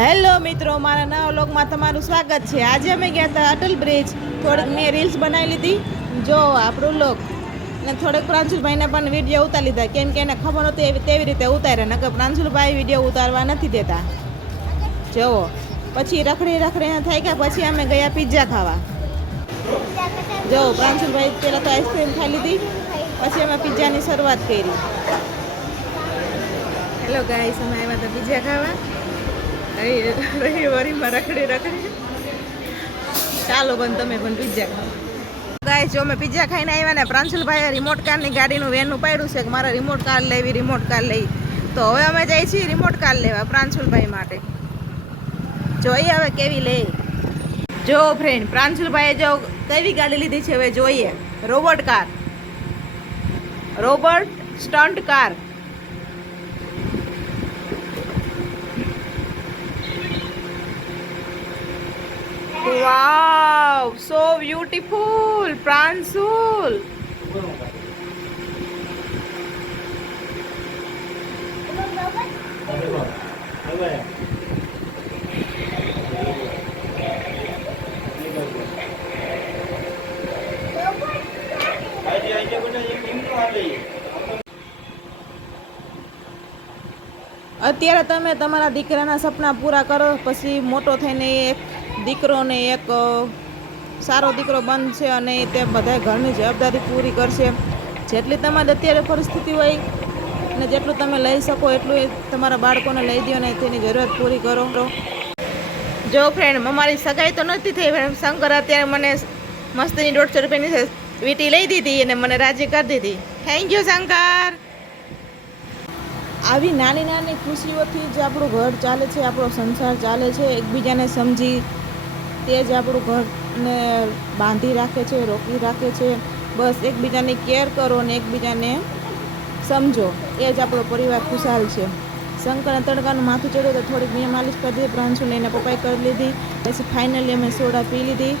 Hello મિત્રો, મારા નવા વ્લોગમાં તમારું સ્વાગત છે। આજે અમે ગયા હતા અટલ બ્રિજ। થોડીક મેં રીલ્સ બનાવી લીધી, જો આપણું લોક અને થોડેક પ્રાંશુલભાઈને પણ વિડીયો ઉતારી લીધા, કેમ કે એને ખબર નહોતી તેવી રીતે ઉતાર્યા, નકર પ્રાંશુલભાઈ વિડીયો ઉતારવા નથી દેતા। જુઓ, પછી રખડીને થઈ ગયા, પછી અમે ગયા પિઝા ખાવા। જો પ્રાંશુલભાઈ પહેલાં તો આઈસ્ક્રીમ ખાઈ લીધી, પછી અમે પિઝાની શરૂઆત કરી। હેલો ગાઈસ, અમે આવ્યા હતા પિઝા ખાવા। રહીમાં રખડી ચાલો બંધ, તમે પણ પિઝા ખાઓ ગાઈસ। જો અમે પિઝા ખાઈને આવ્યા ને, પ્રાંશુલભાઈએ રિમોટ કારની ગાડીનું વેનું પાડ્યું છે કે મારે રિમોટ કાર લેવી, રિમોટ કાર લઈ। તો હવે અમે જઈએ છીએ રિમોટ કાર લેવા પ્રાંશુલભાઈ માટે। જોઈએ હવે કેવી લે। જો ફ્રેન્ડ, પ્રાંશુલભાઈએ જો કેવી ગાડી લીધી છે, હવે જોઈએ। Robot car, robot stunt car. Wow, so beautiful, Pranshul. અત્યારે તમે તમારા દીકરાના સપના પૂરા કરો, પછી મોટો થઈને એક દીકરો ને એક સારો દીકરો બનશે અને તે બધા ઘરની જવાબદારી પૂરી કરશે। જેટલી તમારી અત્યારે પરિસ્થિતિ હોય અને જેટલું તમે લઈ શકો એટલું તમારા બાળકોને લઈ દો અને તેની જરૂરિયાત પૂરી કરો। જો ફ્રેન્ડ, અમારી સગાઈ તો નથી થઈ, શંકર અત્યારે મને મસ્તીની 150 રૂપિયાની વીંટી લઈ દીધી અને મને રાજી કરી દીધી। Thank you Shankar. આવી નાની નાની ખુશીઓથી જ આપણું ઘર ચાલે છે, આપણો સંસાર ચાલે છે। એકબીજાને સમજી તે જ આપણું ઘરને બાંધી રાખે છે, રોકી રાખે છે। બસ એકબીજાની કેર કરો અને એકબીજાને સમજો, એ જ આપણો પરિવાર ખુશાલ છે। શંકરને તડકાનું માથું ચડ્યું તો થોડીક મેં માલિશ કરી દીધી, પ્રાંશુને એને પપ્પાએ કરી લીધી, પછી ફાઇનલી અમે સોડા પી લીધી।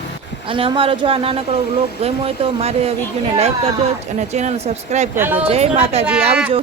અને અમારો જો આ નાનકડો વ્લોગ ગમ્યો હોય તો મારી વિડીયોને લાઈક કરજો અને ચેનલને સબસ્ક્રાઈબ કરજો। જય માતાજી, આવજો।